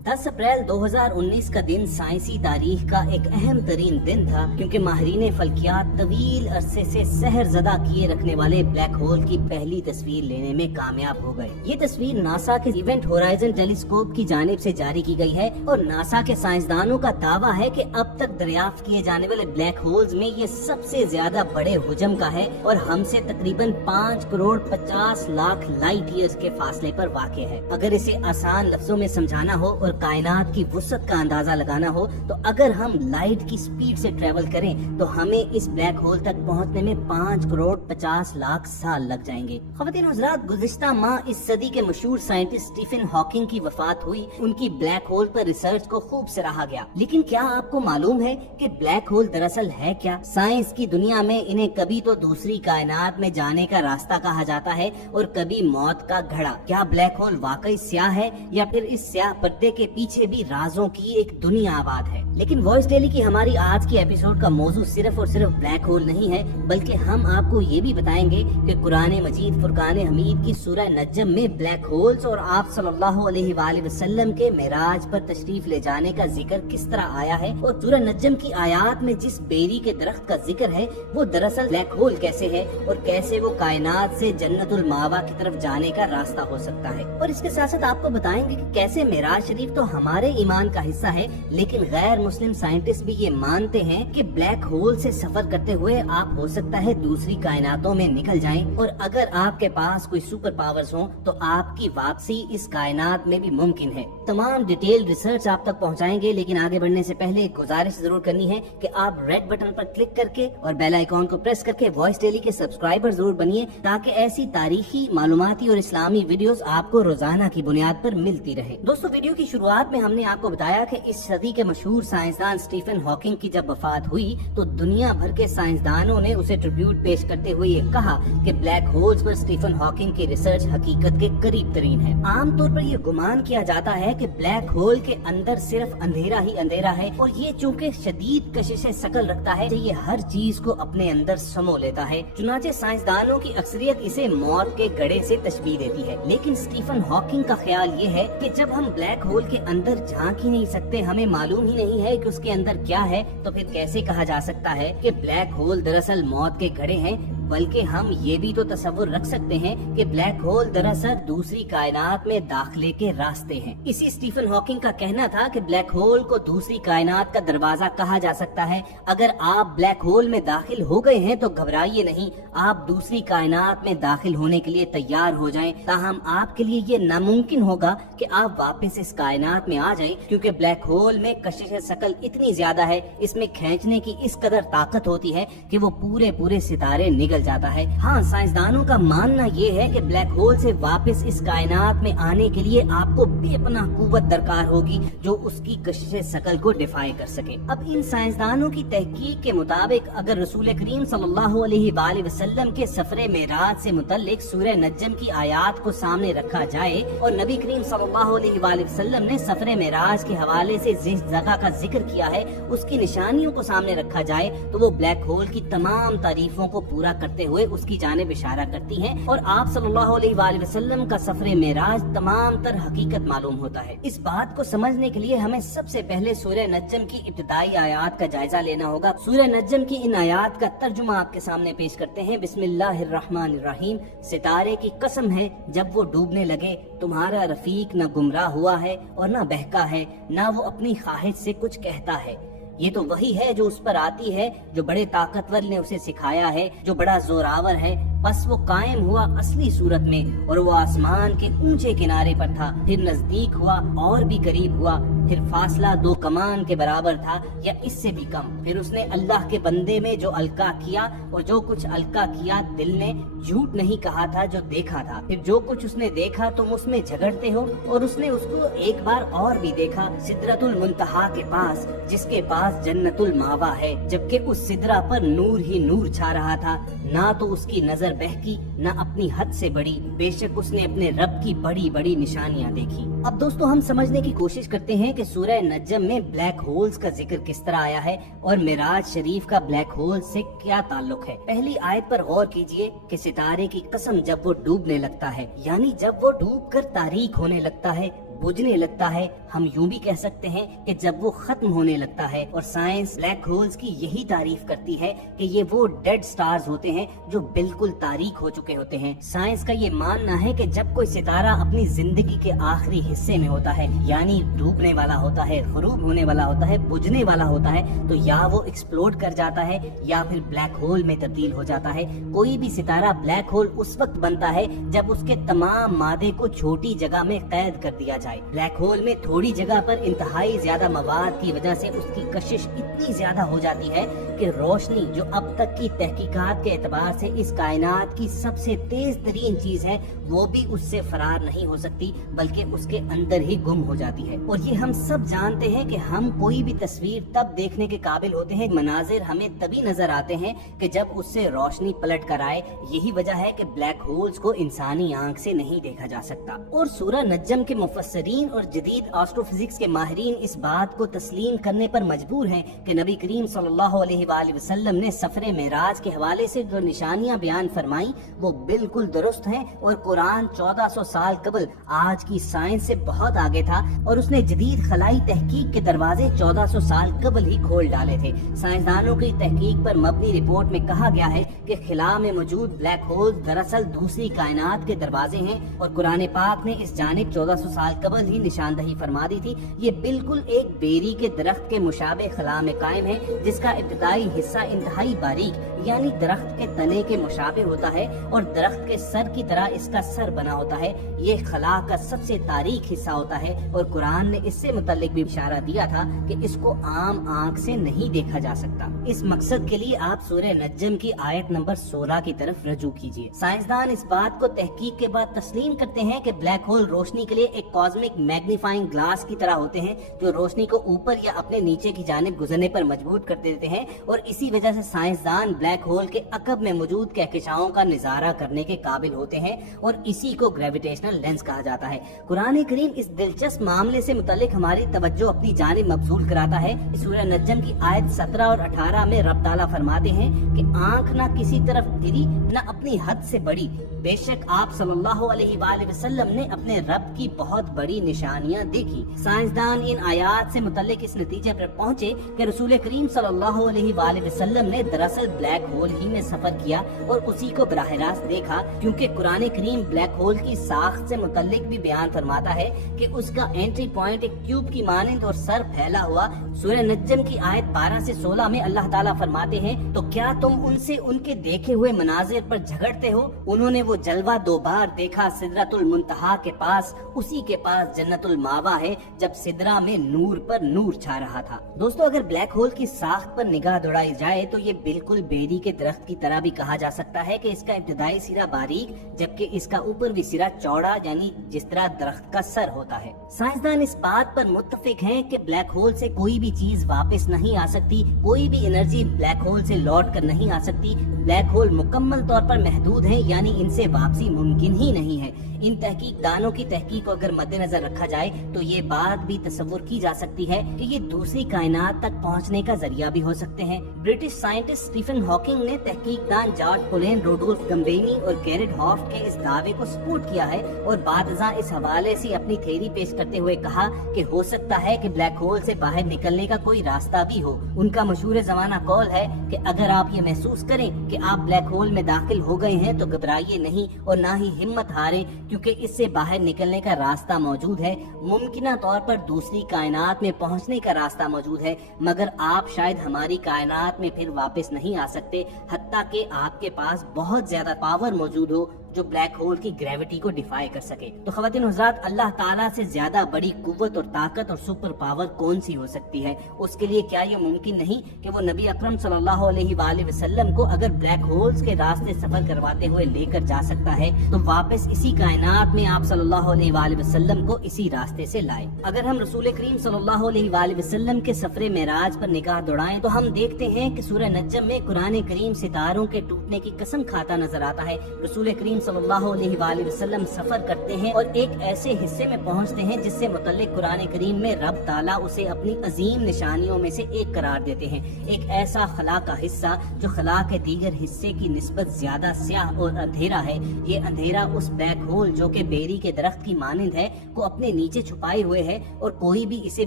10 अप्रैल 2019 का दिन साइंसी तारीख का एक अहम तरीन दिन था, क्योंकि माहिरीन फल्कियात तवील अरसे से सहरज़दा किए रखने वाले ब्लैक होल की पहली तस्वीर लेने में कामयाब हो गए। ये तस्वीर नासा के इवेंट होराइजन टेलीस्कोप की जानिब से जारी की गई है और नासा के साइंसदानों का दावा है कि अब तक दरियाफ्त किए जाने वाले ब्लैक होल्स में ये सबसे ज्यादा बड़े हुजम का है और हमसे तकरीबन 5 करोड़ 50 लाख लाइट ईयर्स के फासले पर वाक़ है। अगर इसे आसान लफ्जों में समझाना हो और कायनात की वुसअत का अंदाजा लगाना हो तो अगर हम लाइट की स्पीड से ट्रेवल करें तो हमें इस ब्लैक होल तक पहुंचने में 5 करोड़ 50 लाख साल लग जाएंगे। ख़वातीन हज़रात, गुज़िश्ता माह इस सदी के मशहूर साइंटिस्ट स्टीफन हॉकिंग की वफात हुई। उनकी ब्लैक होल पर रिसर्च को खूब सराहा गया, लेकिन क्या आपको मालूम है कि ब्लैक होल दरअसल है क्या? साइंस की दुनिया में इन्हें कभी तो दूसरी कायनात में जाने का रास्ता कहा जाता है और कभी मौत का घड़ा। क्या ब्लैक होल वाकई स्याह है या फिर इस स्याह पर्दे के पीछे भी राजों की एक दुनिया आबाद है? लेकिन वॉइस डेली की हमारी आज की एपिसोड का मौजू सिर्फ और सिर्फ ब्लैक होल नहीं है, बल्कि हम आपको ये भी बताएंगे कि कुरान मजीद फुरकान हमीद की सूरह नज्म में ब्लैक होल्स और आप सल्लल्लाहु अलैहि वसल्लम के मेराज पर तशरीफ ले जाने का जिक्र किस तरह आया है और सूरह नज्म की आयात में जिस बेरी के दरख्त का जिक्र है वो दरअसल ब्लैक होल कैसे है और कैसे वो कायनात से जन्नतुल मावा की तरफ जाने का रास्ता हो सकता है। और इसके साथ साथ आपको बताएंगे कि कैसे मेराज शरीफ तो हमारे ईमान का हिस्सा है, लेकिन गैर मुस्लिम साइंटिस्ट भी ये मानते हैं कि ब्लैक होल से सफर करते हुए आप हो सकता है दूसरी कायनातों में निकल जाएं और अगर आपके पास कोई सुपर पावर्स हो तो आपकी वापसी इस कायनात में भी मुमकिन है। तमाम डिटेल रिसर्च आप तक पहुंचाएंगे, लेकिन आगे बढ़ने से पहले एक गुजारिश जरूर करनी है कि आप रेड बटन पर क्लिक करके और बेल आइकॉन को प्रेस करके वॉइस डेली के सब्सक्राइबर जरूर बनिए, ताकि ऐसी तारीखी मालूमाती और इस्लामी वीडियोस आपको रोजाना की बुनियाद पर मिलती रहे। दोस्तों, वीडियो की शुरुआत में हमने आपको बताया कि इस सदी के मशहूर साइंसदान स्टीफन हॉकिंग की जब वफात हुई तो दुनिया भर के साइंसदानों ने उसे ट्रिब्यूट पेश करते हुए ये कहा कि ब्लैक होल्स पर स्टीफन हॉकिंग की रिसर्च हकीकत के करीब तरीन है। आमतौर पर यह गुमान किया जाता है कि ब्लैक होल के अंदर सिर्फ अंधेरा ही अंधेरा है और ये चूँकि शदीद कशिश शकल रखता है, ये हर चीज को अपने अंदर समो लेता है। चुनाचे साइंसदानों की अक्सरियत इसे मौत के गड़े से तशबीह देती है, लेकिन स्टीफन हॉकिंग का ख्याल ये है कि जब हम ब्लैक होल के अंदर झांक ही नहीं सकते, हमें मालूम ही नहीं है कि उसके अंदर क्या है, तो फिर कैसे कहा जा सकता है कि ब्लैक होल दरअसल मौत के घड़े हैं? बल्कि हम ये भी तो तसव्वुर रख सकते हैं कि ब्लैक होल दरअसल दूसरी कायनात में दाखिले के रास्ते हैं। इसी स्टीफन हॉकिंग का कहना था कि ब्लैक होल को दूसरी कायनात का दरवाजा कहा जा सकता है। अगर आप ब्लैक होल में दाखिल हो गए हैं तो घबराइए नहीं, आप दूसरी कायनात में दाखिल होने के लिए तैयार हो जाएं। ताहम आपके लिए ये नामुमकिन होगा कि आप वापस इस कायनात में आ जाएं, क्योंकि ब्लैक होल में कशिश शकल इतनी ज्यादा है, इसमें खींचने की इस कदर ताकत होती है कि वो पूरे सितारे निगल जाता है। हाँ, साइंसदानों का मानना ये है कि ब्लैक होल से वापस इस कायनात में आने के लिए आपको बेपनाह कुव्वत दरकार होगी जो उसकी कशिश शकल को डिफाई कर सके। अब इन साइंसदानों की तहकीक के मुताबिक अगर रसूल करीम सल्लल्लाहु अलैहि वसल्लम के सफरे मेराज से मुतल्लिक सूरह नज्म की आयात को सामने रखा जाए और नबी करीम सल्लल्लाहु अलैहि वसल्लम ने सफरे मेराज के हवाले से जिस जगह का जिक्र किया है उसकी निशानियों को सामने रखा जाए तो वो ब्लैक होल की तमाम तारीफों को पूरा करते हुए उसकी जानिब इशारा करती हैं और आप सल्लल्लाहु अलैहि वसल्लम का सफरे मेराज तमाम तर हकीकत मालूम होता है। इस बात को समझने के लिए हमें सबसे पहले सूरह नज्म की इब्तिदाई आयात का जायजा लेना होगा। सूरह नज्म की इन आयात का तर्जुमा आपके सामने पेश करते हैं। बिस्मिल्लाहिर्रहमानिर्रहीम। सितारे की कसम है जब वो डूबने लगे, तुम्हारा रफीक न गुमराह हुआ है और न बहका है, न वो अपनी ख्वाहिश से कुछ कहता है। ये तो वही है जो उस पर आती है, जो बड़े ताकतवर ने उसे सिखाया है, जो बड़ा जोरावर है। बस वो कायम हुआ असली सूरत में और वो आसमान के ऊंचे किनारे पर था, फिर नजदीक हुआ और भी करीब हुआ, फिर फासला 2 कमान के बराबर था या इससे भी कम। फिर उसने अल्लाह के बंदे में जो अलका किया और जो कुछ अलका किया दिल ने झूठ नहीं कहा था जो देखा था। फिर जो कुछ उसने देखा तुम उसमें झगड़ते हो और उसने उसको एक बार और भी देखा, सिदरतुल मुंतहा के पास, जिसके पास जन्नतुल मावा है, जबकि उस सिदरा पर नूर ही नूर छा रहा था। ना तो उसकी नजर बहकी न अपनी हद से बड़ी, बेशक उसने अपने रब की बड़ी बड़ी निशानियां देखी। अब दोस्तों, हम समझने की कोशिश करते हैं कि सूरह नज्म में ब्लैक होल्स का जिक्र किस तरह आया है और मिराज शरीफ का ब्लैक होल से क्या ताल्लुक है। पहली आयत पर गौर कीजिए कि सितारे की कसम जब वो डूबने लगता है, यानी जब वो डूब कर तारीक होने लगता है, बुझने लगता है, हम यूं भी कह सकते हैं कि जब वो खत्म होने लगता है। और साइंस ब्लैक होल्स की यही तारीफ करती है कि ये वो डेड स्टार्स होते हैं जो बिल्कुल तारीक हो चुके होते हैं। साइंस का ये मानना है कि जब कोई सितारा अपनी जिंदगी के आखिरी हिस्से में होता है, यानी डूबने वाला होता है, ग़ुरूब होने वाला होता है, बुझने वाला होता है, तो या वो एक्सप्लोड कर जाता है या फिर ब्लैक होल में तब्दील हो जाता है। कोई भी सितारा ब्लैक होल उस वक्त बनता है जब उसके तमाम मादे को छोटी जगह में कैद कर दिया जाए। ब्लैक होल में थोड़ी जगह पर इंतहाई ज्यादा मवाद की वजह से उसकी कशिश इतनी ज्यादा हो जाती है कि रोशनी, जो अब तक की तहकीकात के एतबार से इस कायनात की सबसे तेज तरीन चीज है, वो भी उससे फरार नहीं हो सकती, बल्कि उसके अंदर ही गुम हो जाती है। और ये हम सब जानते हैं कि हम कोई भी तस्वीर तब देखने के काबिल होते हैं, मनाजिर हमें तभी नजर आते हैं कि जब उससे रोशनी पलट कर आए। यही वजह है कि ब्लैक होल्स को इंसानी आंख से नहीं देखा जा सकता। और सूरह नज्म के मुफस्सरीन और जदीद एस्ट्रोफिजिक्स के माहिरीन इस बात को तस्लीम करने पर मजबूर हैं कि नबी करीम सल्लल्लाहु अलैहि वसल्लम ने सफरे मेराज के हवाले से जो निशानियां बयान फरमाई वो बिल्कुल दुरुस्त हैं। और कुरान 1400 साल कबल आज की साइंस से बहुत आगे था और उसने जदीद खलाई तहकीक के दरवाजे 1400 साल कबल ही खोल डाले थे। साइंसदानों की तहकीक पर मबनी रिपोर्ट में कहा गया है कि खिला में मौजूद ब्लैक होल दरअसल दूसरी कायनात के दरवाजे हैं और कुरान पाक ने इस जानिब 1400 साल कबल ही निशानदही फरमा दी थी। ये बिल्कुल एक बेरी के दरख्त के मुशाबे खला में कायम है, जिसका इब्तिदाई हिस्सा इंतहाई बारीक यानी दरख्त के तने के मुशाबे होता है और दरख्त के सर की तरह इसका सर बना होता है। ये खला का सबसे तारीक हिस्सा होता है और कुरान ने इससे मुतल्लिक भी इशारा दिया था कि इसको आम आंख से नहीं देखा जा सकता। इस मकसद के लिए आप सूरह नज्म की आयत नंबर 16 की तरफ रजू कीजिए। साइंसदान इस बात को तहकीक के बाद तस्लीम करते हैं कि ब्लैक होल रोशनी के लिए एक कॉस्मिक मैग्नीफाइंग ग्लास की तरह होते हैं जो रोशनी को ऊपर या अपने नीचे की जानिब गुजरने पर मजबूर कर देते हैं। और इसी वजह से साइंसदान ब्लैक होल के अकब में मौजूद कहकशाओं का नजारा करने के काबिल होते हैं और इसी को ग्रेविटेशनल लेंस कहा जाता है। कुरान करीम इस दिलचस्प मामले से मुतालिक हमारी तवज्जो अपनी जानिब मबसूल कराता है। सूरह नज्म की आयत 17 और 18 में रब ताला फरमाते हैं कि आंख न किसी तरफ गिरी न अपनी हद से बड़ी, बेशक आप सल्लल्लाहु अलैहि वसल्लम ने अपने रब की बहुत बड़ी निशानियां देखी। साइंसदान इन आयात से मुतल्लिक इस नतीजे पर पहुंचे कि रसूल करीम सल्लल्लाहु अलैहि वसल्लम ने दरअसल ब्लैक होल ही में सफर किया और उसी को बराह रास्त देखा, क्योंकि कुरान करीम ब्लैक होल की साख्त से मुतल्लिक भी बयान फरमाता है कि उसका एंट्री पॉइंट एक ट्यूब की मानंद और सर फैला हुआ। सूरह नज्म की आयत 12 से 16 में अल्लाह ताला फरमाते हैं, तो क्या तुम उनसे उनके देखे हुए मनाजिर पर झगड़ते हो? उन्होंने वो जलवा 2 बार देखा सिदरतुल मुंतहा के पास, उसी के पास जन्नतुल मावा है, जब सिदरा में नूर पर नूर छा रहा था। दोस्तों, अगर ब्लैक होल की साख्त पर निगाह दौड़ाई जाए तो ये बिल्कुल बेरी के दरख्त की तरह भी कहा जा सकता है कि इसका इब्तिदाई सिरा बारीक जबकि इसका ऊपरवी सिरा चौड़ा, यानी जिस तरह दरख्त का सर होता है। साइंसदान इस बात पर मुत्तफिक हैं कि ब्लैक होल से कोई भी चीज वापस नहीं आ सकती, कोई भी एनर्जी ब्लैक होल से लौट कर नहीं आ सकती। ब्लैक होल मुकम्मल तौर पर महदूद है, यानी इनसे वापसी मुमकिन ही नहीं है। इन तहकीकदानों की तहकीक को अगर मद्देनजर रखा जाए तो ये बात भी तस्वुर की जा सकती है कि ये दूसरी कायनात तक पहुंचने का जरिया भी हो सकते हैं। ब्रिटिश साइंटिस्ट स्टीफन हॉकिंग ने तहकीकदान जॉर्ज पुलेन, रोडोल्फ गम्बेनी और गैरेट हॉफ्ट के इस दावे को सपोर्ट किया है और बादशाह इस हवाले से अपनी थ्योरी पेश करते हुए कहा कि हो सकता है कि ब्लैक होल से बाहर निकलने का कोई रास्ता भी हो। उनका मशहूर जमाना कौल है कि अगर आप ये महसूस करें कि आप ब्लैक होल में दाखिल हो गए हैं तो घबराइए नहीं और ना ही हिम्मत हारें, क्योंकि इससे बाहर निकलने का रास्ता मौजूद है। मुमकिना तौर पर दूसरी कायनात में पहुंचने का रास्ता मौजूद है, मगर आप शायद हमारी कायनात में फिर वापस नहीं आ सकते, हत्ता कि आपके पास बहुत ज्यादा पावर मौजूद हो जो ब्लैक होल की ग्रेविटी को डिफाई कर सके। तो ख़वातीन हज़रात, अल्लाह ताला से ज्यादा बड़ी कुव्वत और ताकत और सुपर पावर कौन सी हो सकती है? उसके लिए क्या ये मुमकिन नहीं कि वो नबी अकरम सल्लल्लाहु अलैहि वसल्लम को अगर ब्लैक होल्स के रास्ते सफर करवाते हुए लेकर जा सकता है तो वापस इसी कायनात में आप सल्लल्लाहु अलैहि वसल्लम को इसी रास्ते से लाए। अगर हम रसूल करीम सल्लल्लाहु अलैहि वसल्लम के सफरे मेराज पर निगाह दौड़ाएं तो हम देखते हैं कि सूरह नज्म में कुरान करीम सितारों के टूटने की कसम खाता नजर आता है। रसूल करीम सल्लल्लाहु अलैहि वसल्लम सफर करते हैं और एक ऐसे हिस्से में पहुंचते हैं जिससे मुतल्लिक कुरान करीम में रब ताला उसे अपनी अजीम निशानियों में से एक करार देते हैं। एक ऐसा खला का हिस्सा जो खला के दीगर हिस्से की निस्बत ज्यादा स्याह और अंधेरा है। ये अंधेरा उस ब्लैक होल जो कि बेरी के दरख्त की मानिंद है को अपने नीचे छुपाए हुए है और कोई भी इसे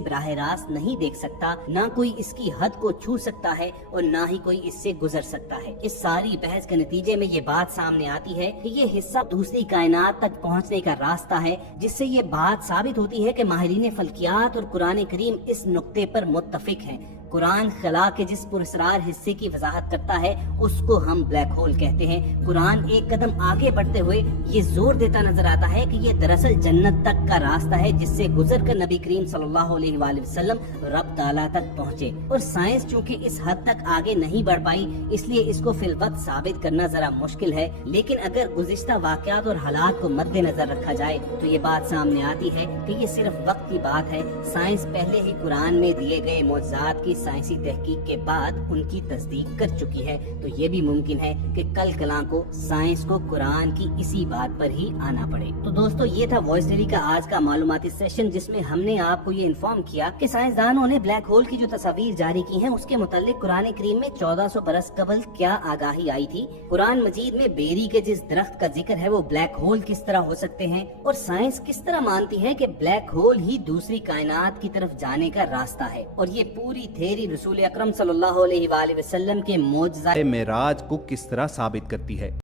बराह रास्त नहीं देख सकता, ना कोई इसकी हद को छू सकता है और ना ही कोई इससे गुजर सकता है। इस सारी बहस के नतीजे में ये बात सामने आती है कि ये हिस्सा दूसरी कायनात तक पहुंचने का रास्ता है, जिससे ये बात साबित होती है कि माहिरीन फल्कियात और कुरान करीम इस नुक्ते पर मुत्तफिक हैं। कुरान खला के जिस पुरस्रार हिस्से की वजाहत करता है उसको हम ब्लैक होल कहते हैं। कुरान एक कदम आगे बढ़ते हुए ये जोर देता नजर आता है कि ये दरअसल जन्नत तक का रास्ता है जिससे गुजर कर नबी करीम सल्लल्लाहु अलैहि वसल्लम रब ताला तक पहुँचे। और साइंस चूँकि इस हद तक आगे नहीं बढ़ पाई इसलिए इसको फिल वक्त साबित करना जरा मुश्किल है, लेकिन अगर गुज़िश्ता वाक़यात और हालात को मद्देनजर रखा जाए तो ये बात सामने आती है कि ये सिर्फ वक्त की बात है। साइंस पहले ही कुरान में दिए गए मौजज़ात की साइंसी तहकीक के बाद उनकी तस्दीक कर चुकी है, तो ये भी मुमकिन है कि कल कलां को साइंस को कुरान की इसी बात पर ही आना पड़े। तो दोस्तों ये था वॉइस डेली का आज का मालूमाती सेशन जिसमें हमने आपको ये इन्फॉर्म किया कि साइंसदानों ने ब्लैक होल की जो तस्वीर जारी की है उसके मुतालिक कुरान करीम में 1400 बरस कबल क्या आगाही आई थी, कुरान मजीद में बेरी के जिस दरख्त का जिक्र है वो ब्लैक होल किस तरह हो सकते हैं और साइंस किस तरह मानती है कि ब्लैक होल ही दूसरी कायनात की तरफ जाने का रास्ता है। और ये पूरी थ्योरी रसूल अकरम सल्लल्लाहु अलैहि वसल्लम के मोजज़ा मेराज को किस तरह साबित करती है।